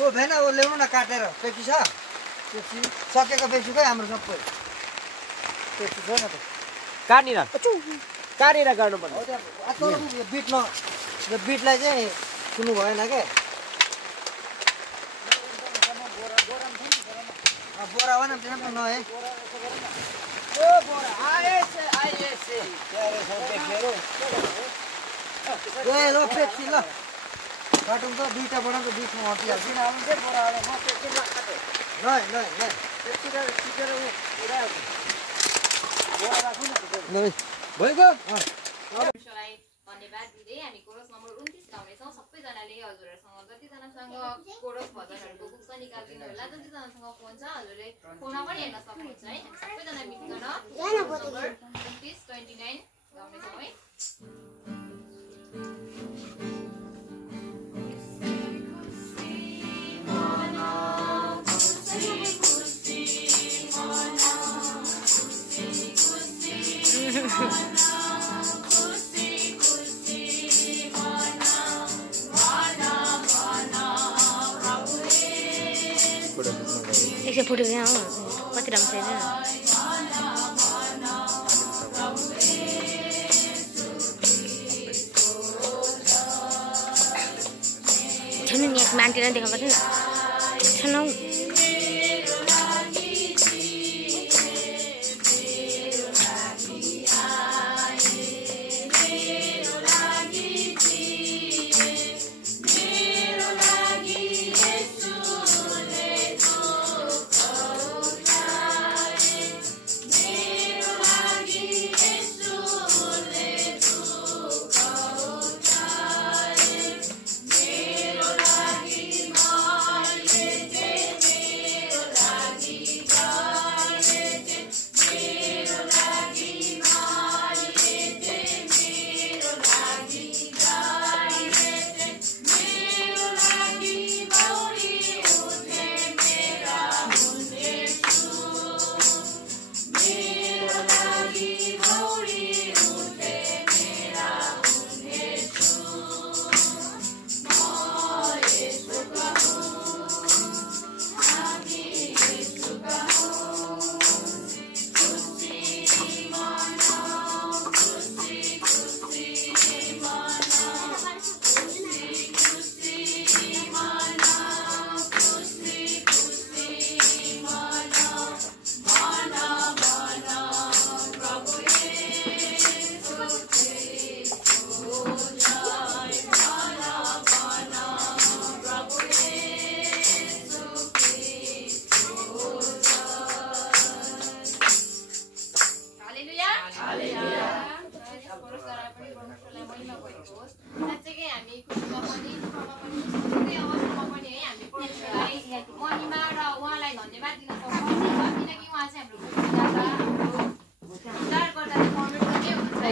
ओ van ओ ल्याउनु न काटेर पेप्सी छ पेप्सी सकेको पेप्सी खै हाम्रो सबै पेप्सी छैन त काटेर काटेर गर्नुपर्छ यो बिटलाई चाहिँ सुन्नु भएन के बोरा भन न है ओ बोरा आएसे ए ल पेप्सी ल काटौँ त दुईटा बनाउँछ बिचमा हटिहाल्छ किन आउनु चाहिँ बोरा म पेप्सी नखाटे ल पेप्सी र टिपेर उडाइहाल्छ बोरा राख्नु न भइगयो धन्यवाद दिँदै हामी कोरस नम्बर 29 गाउँदैछौँ सबैजनाले हजुरहरूसँग जतिजनासँग कोरस भजनहरूको बुक छ निकालिदिनु होला जतिजनासँग फोन छ हजुरले फोनमा पनि हेर्न सक्नुहुन्छ है सबैजना मिलिकन नम्बर 29 29 गाउँदैछौँ है एकछिन फोटो यहाँ हो कति राम्रो छैन छन् नि एक मान्छे नै देखाउनु पर्छ छन्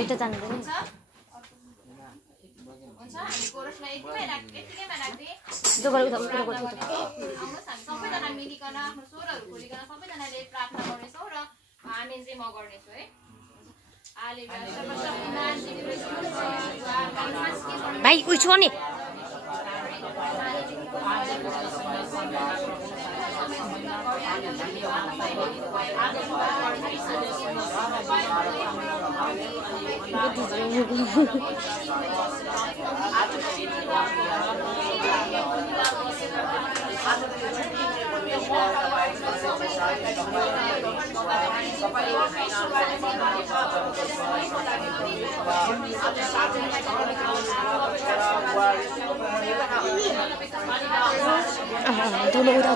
उता जानु पर्छ हुन्छ हामी कोरसलाई यतिमै यतिकैमा राख्दै जोगर उता आउनुहोस् हामी सबैजना मिलिकन आफ्नो स्वरहरू खोलिकन सबैजनाले प्रार्थना गर्नेछौँ र आमेन चाहिँ म गर्नेछु है भाइ उही छ नि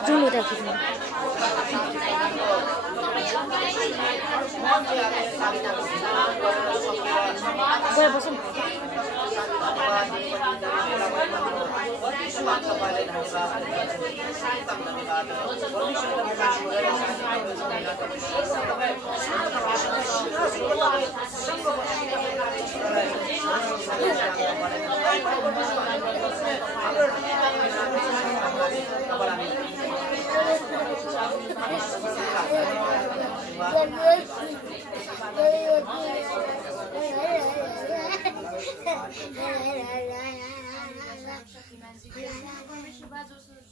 Tunggu udah boleh bosan.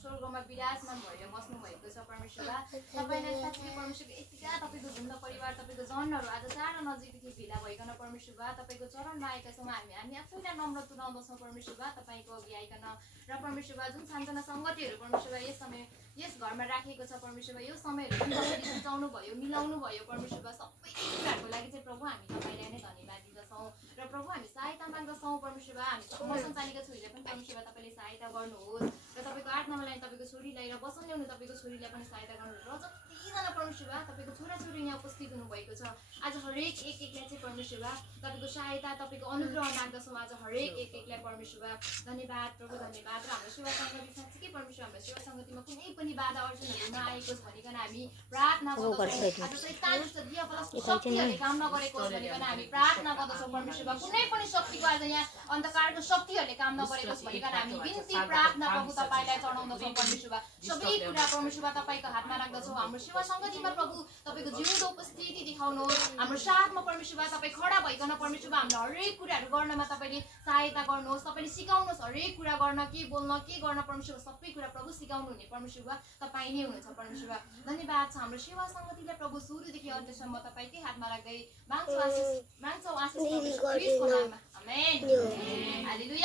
स्वर्गमा विराजमान भएर बस्नु भएको छ परमेश्वरबा तपाईलाई साँच्चै परमेश्वरको यतिका तपाईको झुन्ड परिवार तपाईको जनहरू आज टाढा नजिकदेखि भेला भइकन परमेश्वरबा तपाईको चरणमा आएका छौँ हामी आफैलाई नम्र तुलाउँदछौँ परमेश्वरबा तपाईको अघि आइकन र परमेश्वरबा जुन सानसाना सङ्गतिहरू परमेश्वरबा यस समय यस घरमा राखेको छ परमेश्वरबा यो समयहरू तपाईँले बुझाउनु भयो मिलाउनु भयो परमेश्वरबा सबै कुराहरूको लागि चाहिँ प्रभु हामी तपाईँलाई नै धन्यवाद दिँदछौँ र प्रभु हामी सहायता माग्दछौँ परमेश्वरबा हामी संसारका छोरीलाई पनि परमेश्वरबा तपाईँले सहायता गर्नुहोस् र तपाईँको आत्मालाई तपाईँको छोरीलाई र बसन ल्याउनु तपाईँको छोरीलाई पनि सहायता गर्नुहोस् र जतिजना परमेश्वरबा तपाईँको छोराछोरी यहाँ उपस्थित हुनुभएको छ आज हरेक एकलाई चाहिँ परमेश्वरबा तपाईँको सहायता तपाईँको अनुग्रह माग्दछौँ आज हरेक एकलाई परमेश्वरबा धन्यवाद प्रभु धन्यवाद र हाम्रो सेवा सङ्गति साँच्चै परमेश्वर हाम्रो सेवा सङ्गतिमा कुनै पनि बाधा अर्चनहरू नआएको छ भनिकन हामी प्रार्थना गर्दछौँ आज शैतान शक्तिहरूले काम नगरेको होस् भनिकन हामी प्रार्थना गर्दछौँ परमेश्वरबा कुनै पनि शक्तिको आज यहाँ अन्धकारको शक्तिहरूले काम नगरेको होस् भनिकन हामी बिन्ती प्रार्थना प्रभु तपाईँलाई चढाउँदछौँ परमेश्वरबा सबै कुरा परमेश्वरबा तपाईँको हातमा राख्दछौँ हाम्रो सेवा सङ्गतिमा प्रभु तपाईँको जिउँदो उपस्थिति देखाउनुहोस् हाम्रो साथमा परमेश्वरबा तपाईँ खडा भइकन परमेश्वरबा हाम्रो हरेक कुराहरू गर्नमा तपाईँले सहायता गर्नुहोस् तपाईँले सिकाउनुहोस् हरेक कुरा गर्न के बोल्न के गर्न परमेश्वर सबै कुरा प्रभु सिकाउनु हुने परमेश्वरबा तपाईँ नै हुनुहुन्छ परमेश्वरबा धन्यवाद छ हाम्रो सेवा सङ्गतिलाई प्रभु सुरुदेखि अन्त्यसम्म तपाईँकै हातमा राख्दै माग्छौँ आशिष आमेन हालेलुया।